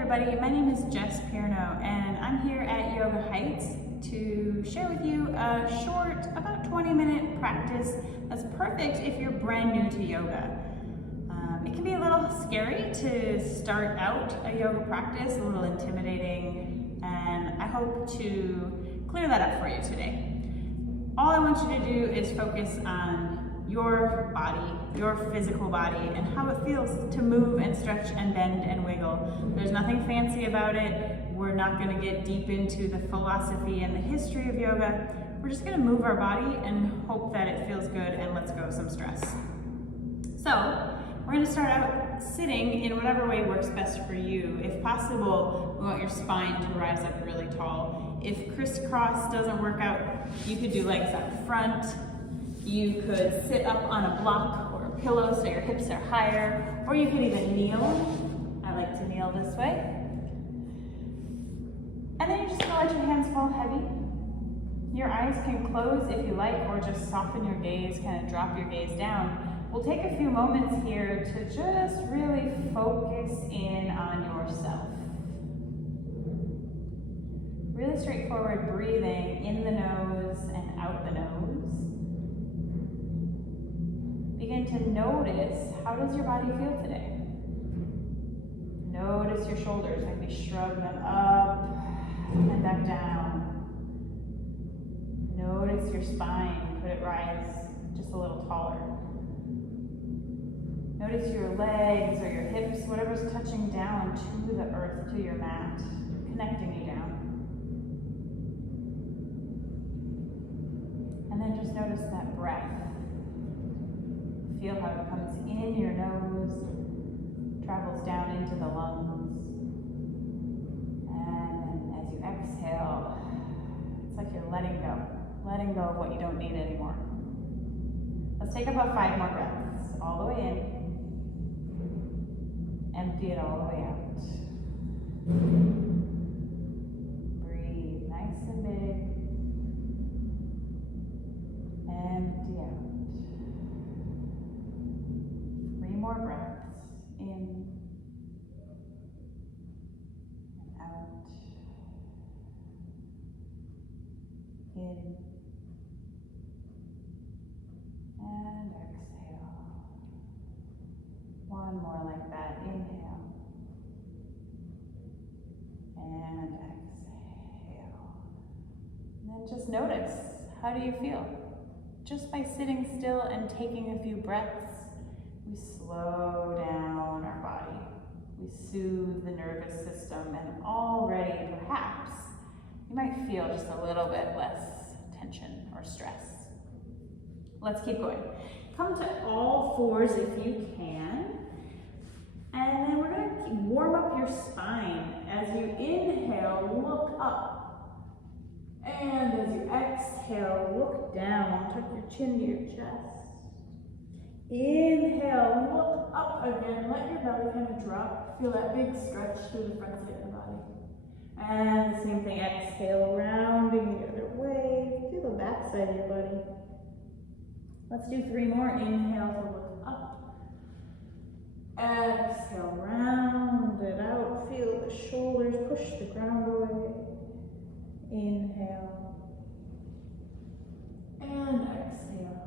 everybody, my name is Jess Pierno and I'm here at Yoga Heights to share with you a short, about 20-minute practice that's perfect if you're brand new to yoga. It can be a little scary to start out a yoga practice, a little intimidating, and I hope to clear that up for you today. All I want you to do is focus on your body, your physical body, and how it feels to move and stretch and bend and wiggle. There's nothing fancy about it. We're not going to get deep into the philosophy and the history of yoga. We're just going to move our body and hope that it feels good and lets go of some stress. So, we're going to start out sitting in whatever way works best for you. If possible, we want your spine to rise up really tall. If crisscross doesn't work out, you could do legs up front. You could sit up on a block or a pillow so your hips are higher, or you could even kneel. I like to kneel this way. And then you're just gonna let your hands fall heavy. Your eyes can close if you like, or just soften your gaze, kind of drop your gaze down. We'll take a few moments here to just really focus in on yourself. Really straightforward breathing in the nose and out the nose. Begin to notice, how does your body feel today? Notice your shoulders, maybe shrug them up and back down. Notice your spine, could it rise just a little taller? Notice your legs or your hips, whatever's touching down to the earth, to your mat, connecting you down. And then just notice that breath. Feel how it comes in your nose, travels down into the lungs, and then as you exhale, it's like you're letting go of what you don't need anymore. Let's take about 5 more breaths, all the way in, empty it all the way out. Breathe nice and big, empty out. More breaths in and out, in and exhale. One more like that, inhale and exhale. And then just notice, how do you feel? Just by sitting still and taking a few breaths, we slow down our body. We soothe the nervous system, and already, perhaps, you might feel just a little bit less tension or stress. Let's keep going. Come to all fours if you can. And then we're going to warm up your spine. As you inhale, look up. And as you exhale, look down. Tuck your chin to your chest. Inhale, look up again, let your belly kind of drop. Feel that big stretch through the front side of the body. And the same thing, exhale, rounding the other way. Feel the back side of your body. Let's do 3 more. Inhale to look up. Exhale, round it out. Feel the shoulders push the ground away. Inhale. And exhale.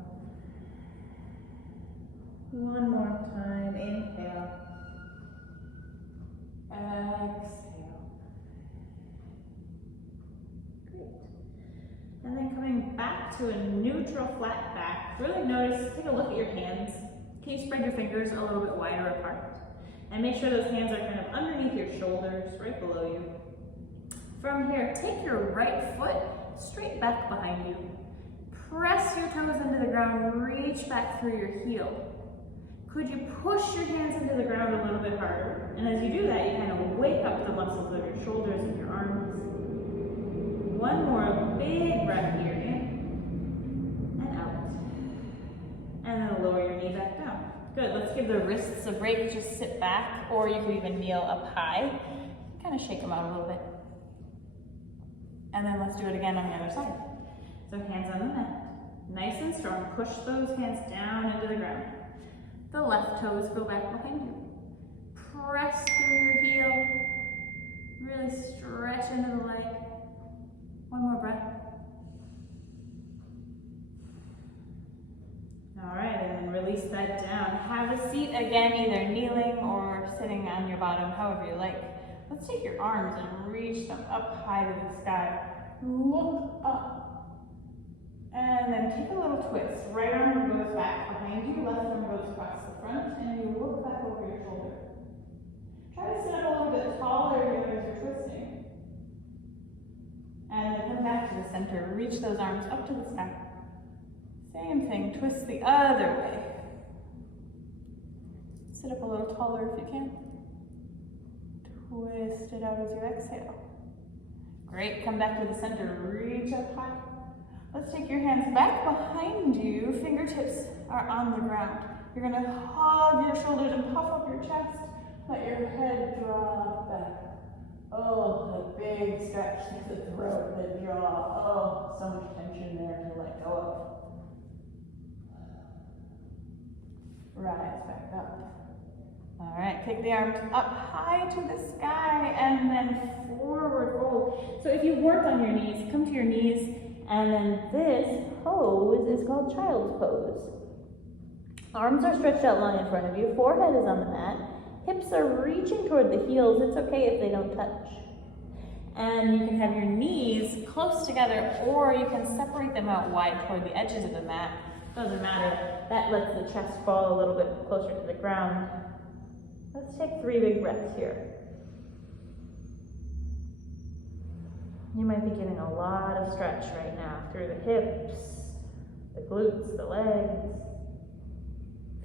One more time, inhale, exhale. Great. And then coming back to a neutral flat back, really notice, take a look at your hands. Can you spread your fingers a little bit wider apart? And make sure those hands are kind of underneath your shoulders, right below you. From here, take your right foot straight back behind you. Press your toes into the ground, reach back through your heel. Could you push your hands into the ground a little bit harder? And as you do that, you kind of wake up the muscles of your shoulders and your arms. One more big breath here, in and out. And then lower your knee back down. Good, let's give the wrists a break. Just sit back, or you can even kneel up high. Kind of shake them out a little bit. And then let's do it again on the other side. So hands on the mat. Nice and strong. Push those hands down into the ground. The left toes go back behind you. Press through your heel. Really stretch into the leg. One more breath. All right, and then release that down. Have a seat again, either kneeling or sitting on your bottom, however you like. Let's take your arms and reach them up high to the sky. Look up. And then take a little twist. Right arm goes back behind you, left arm goes across the front, and you look back over your shoulder. Try to sit up a little bit taller here as you're twisting. And then come back to the center. Reach those arms up to the sky. Same thing, twist the other way. Sit up a little taller if you can. Twist it out as you exhale. Great, come back to the center, reach up high. Let's take your hands back behind you, fingertips are on the ground. You're gonna hug your shoulders and puff up your chest. Let your head drop back. Oh, the big stretch to the throat, the jaw. Oh, so much tension there to let go of. Rise back up. All right, take the arms up high to the sky and then forward fold. So if you weren't on your knees, come to your knees, and then this pose is called child's pose. Arms are stretched out long in front of you, forehead is on the mat, hips are reaching toward the heels. It's okay if they don't touch. And you can have your knees close together, or you can separate them out wide toward the edges of the mat. Doesn't matter. That lets the chest fall a little bit closer to the ground. Let's take 3 big breaths here. You might be getting a lot of stretch right now through the hips, the glutes, the legs.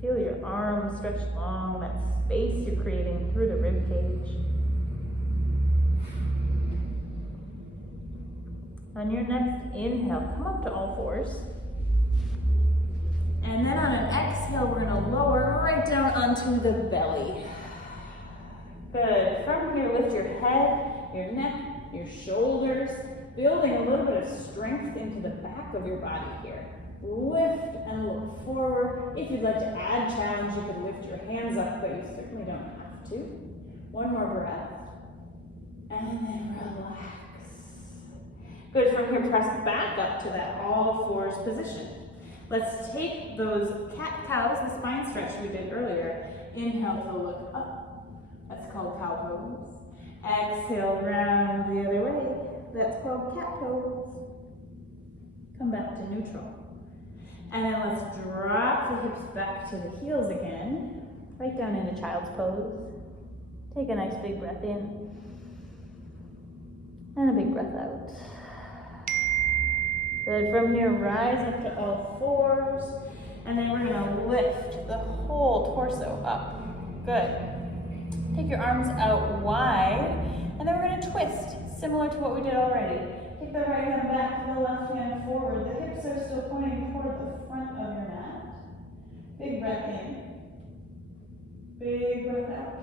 Feel your arms stretch long, that space you're creating through the rib cage. On your next inhale, come up to all fours. And then on an exhale, we're gonna lower right down onto the belly. Good. From here, lift your head, your neck, your shoulders, building a little bit of strength into the back of your body here. Lift and look forward. If you'd like to add challenge, you could lift your hands up, but you certainly don't have to. One more breath. And then relax. Good. From here, press back up to that all fours position. Let's take those cat-cows, the spine stretch we did earlier. Inhale to look up. That's called cow pose. Exhale, round the other way. That's called cat pose. Come back to neutral. And then let's drop the hips back to the heels again. Right down into child's pose. Take a nice big breath in. And a big breath out. Good. From here, rise up to all fours. And then we're gonna lift the whole torso up. Good. Take your arms out wide, and then we're gonna twist, similar to what we did already. Take the right hand back to the left hand forward. The hips are still pointing toward the front of your mat. Big breath in. Big breath out.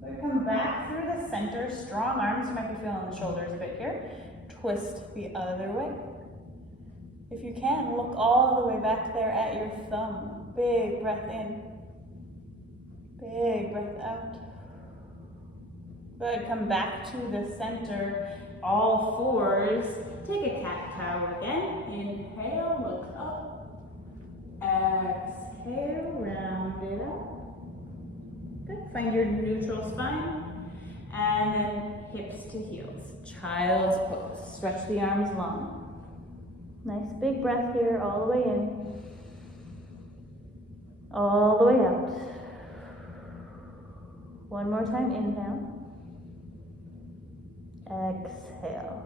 Good. Come back through the center. Strong arms. You might be feeling the shoulders a bit here. Twist the other way. If you can, look all the way back there at your thumb. Big breath in. Big breath out. Good. Come back to the center. All fours. Take a cat-cow again. Inhale, look up. Exhale, round it up. Good. Find your neutral spine. And then hips to heels. Child's pose. Stretch the arms long. Nice big breath here, all the way in. All the way out. One more time, inhale. Exhale.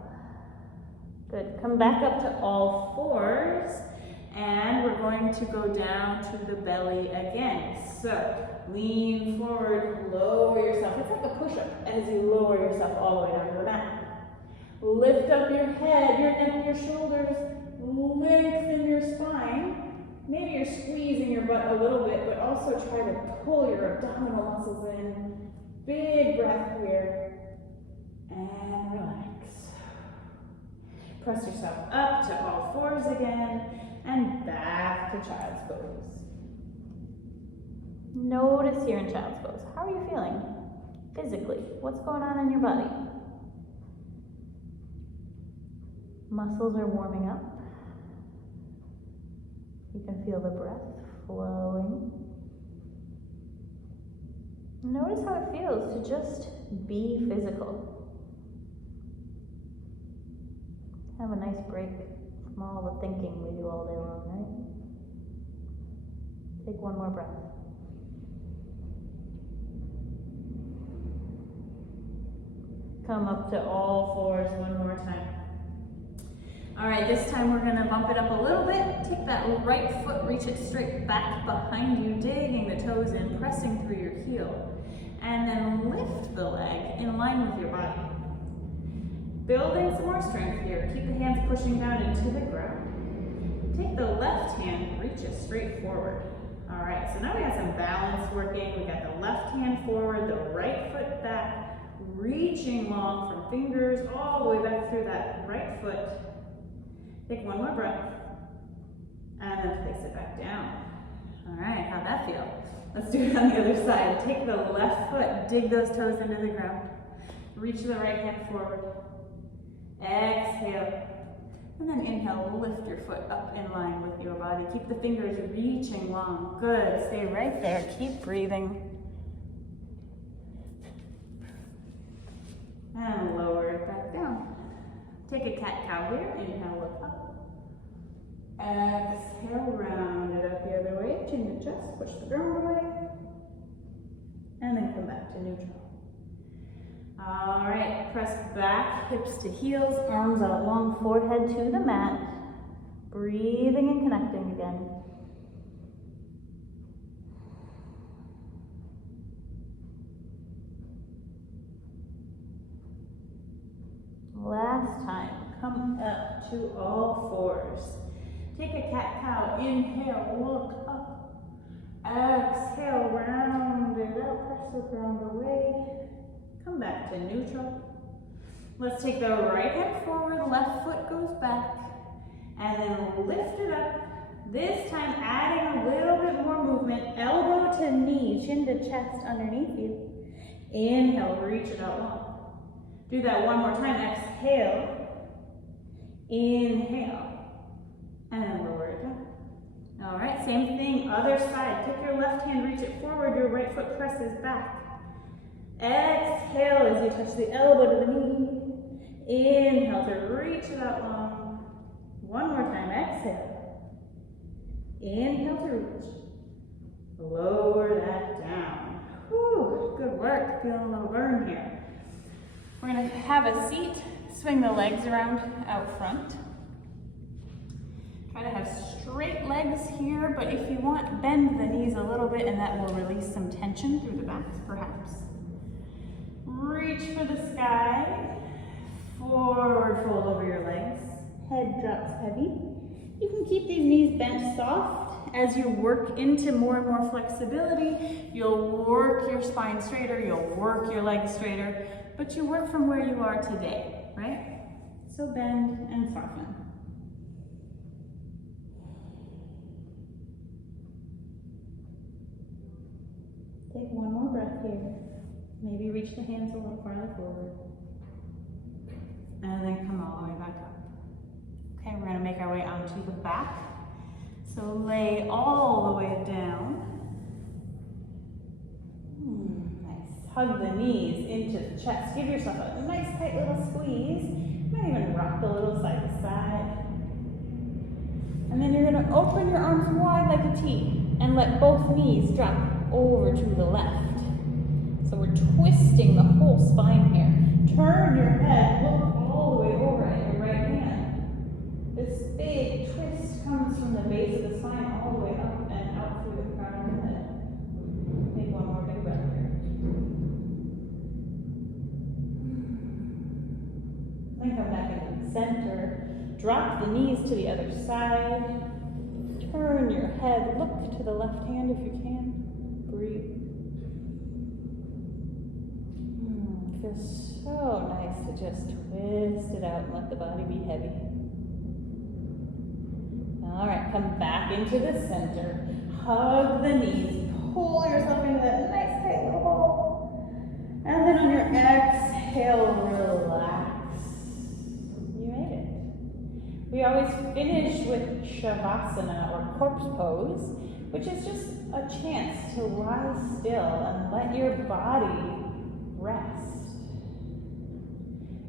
Good. Come back up to all fours. And we're going to go down to the belly again. So, lean forward, lower yourself. It's like a push-up as you lower yourself all the way down to the mat. Lift up your head, your neck, your shoulders. Lengthen your spine. Maybe you're squeezing your butt a little bit, but also try to pull your abdominal muscles in. Big breath here. And relax. Press yourself up to all fours again. And back to child's pose. Notice here in child's pose. How are you feeling? physically? What's going on in your body? Muscles are warming up. You can feel the breath flowing. Notice how it feels to just be physical. Have a nice break from all the thinking we do all day long, right? Take one more breath. Come up to all fours one more time. All right, this time we're gonna bump it up a little bit. Take that right foot, reach it straight back behind you, digging the toes in, pressing through your heel. And then lift the leg in line with your body. Building some more strength here. Keep the hands pushing down into the ground. Take the left hand, reach it straight forward. All right, so now we got some balance working. We got the left hand forward, the right foot back, reaching long from fingers all the way back through that right foot. Take one more breath, and then place it back down. All right, how'd that feel? Let's do it on the other side. Take the left foot, dig those toes into the ground. Reach the right hand forward. Exhale. And then inhale, lift your foot up in line with your body. Keep the fingers reaching long. Good, stay right there, keep breathing. And lower it back down. Take a cat-cow here, inhale, look up. Exhale, round it up the other way, chin to chest, push the ground away. And then come back to neutral. All right, press back, hips to heels, arms out long, forehead to the mat. Breathing and connecting again. Last time, come up to all fours. Take a cat-cow, inhale, look up. Exhale, round it up, press the ground away. Come back to neutral. Let's take the right hand forward, left foot goes back, and then lift it up. This time adding a little bit more movement, elbow to knee, chin to chest underneath you. Inhale, reach it out long. Do that one more time, exhale, inhale, and then lower it down. All right, same thing, other side. Take your left hand, reach it forward, your right foot presses back. Exhale as you touch the elbow to the knee. Inhale to reach it out long. One more time, exhale. Inhale to reach. Lower that down. Whew, good work. Feeling a little burn here. We're gonna have a seat, swing the legs around out front. Try to have straight legs here, but if you want, bend the knees a little bit and that will release some tension through the back, perhaps. Reach for the sky, forward fold over your legs, head drops heavy. You can keep these knees bent soft. As you work into more and more flexibility, you'll work your spine straighter, you'll work your legs straighter, but you work from where you are today, right? So bend and soften. Take one more breath here. Maybe reach the hands a little farther forward. And then come all the way back up. Okay, we're gonna make our way onto the back. So lay all the way down. Nice. Hug the knees into the chest. Give yourself a nice tight little squeeze. You might even rock a little side to side. And then you're gonna open your arms wide like a T and let both knees drop over to the left. So we're twisting the whole spine here. Turn your head, look all the way over at your right hand. This big twist comes from the base of the spine all the way up and out through the crown of the head. Take one more big breath here. Then come back into the center. Drop the knees to the other side. Turn your head, look to the left hand if you can. Breathe. Feels so nice to just twist it out and let the body be heavy. All right, come back into the center. Hug the knees. Pull yourself into that nice tight little ball. And then always finish with Shavasana or corpse pose, which is just a chance to lie still and let your body rest.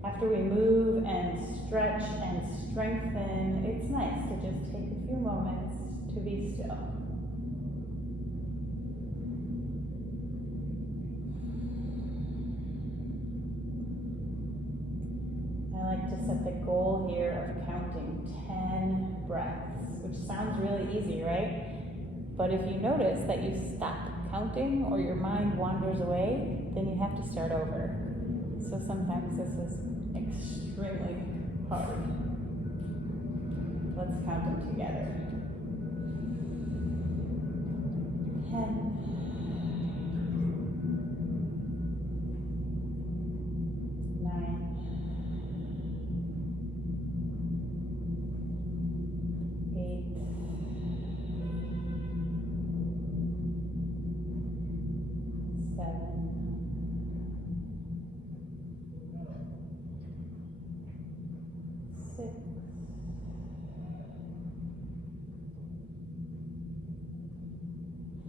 After we move and stretch and strengthen, it's nice to just take a few moments to be still. I like to set the goal here of counting 10 breaths, which sounds really easy, right? But if you notice that you stop counting or your mind wanders away, then you have to start over. So sometimes this is extremely hard. Let's count them together. 10. 9. 8. 7. 6.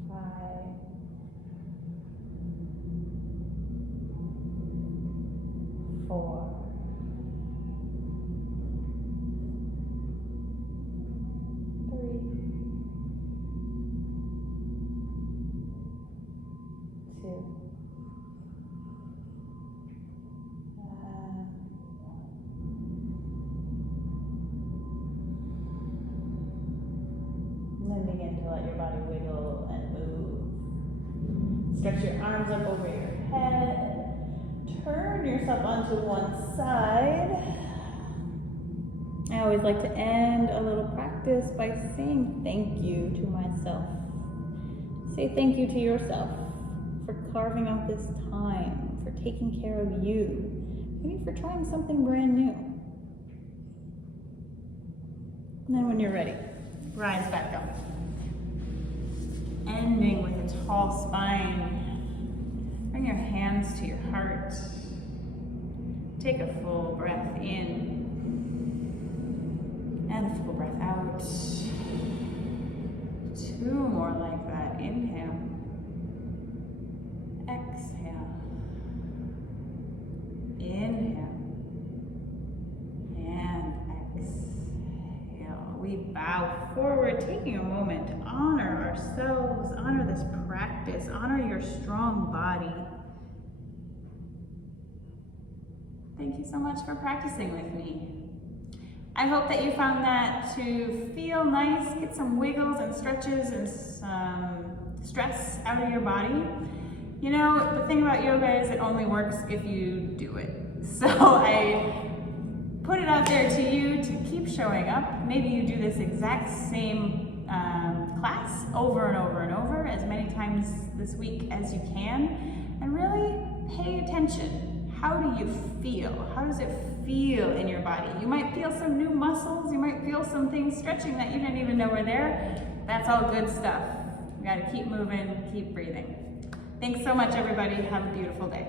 5. 4. 3. 2. And then begin to let your body wiggle and move. Stretch your arms up over your head. Turn yourself onto one side. I always like to end a little practice by saying thank you to myself. Say thank you to yourself for carving out this time, for taking care of you, maybe for trying something brand new. And then when you're ready, rise back up. Ending with a tall spine. Bring your hands to your heart. Take a full breath in and a full breath out. 2 more like that. Inhale. Exhale. Inhale. And exhale. We bow forward, taking a moment to honor ourselves, honor this practice, honor your strong body. Thank you so much for practicing with me. I hope that you found that to feel nice, get some wiggles and stretches and some stress out of your body. You know, the thing about yoga is it only works if you do it. So I put it out there to you to keep showing up. Maybe you do this exact same class over and over and over as many times this week as you can, and really pay attention. How do you feel? How does it feel in your body? You might feel some new muscles, you might feel some things stretching that you didn't even know were there. That's all good stuff. You gotta keep moving, keep breathing. Thanks so much, everybody. Have a beautiful day.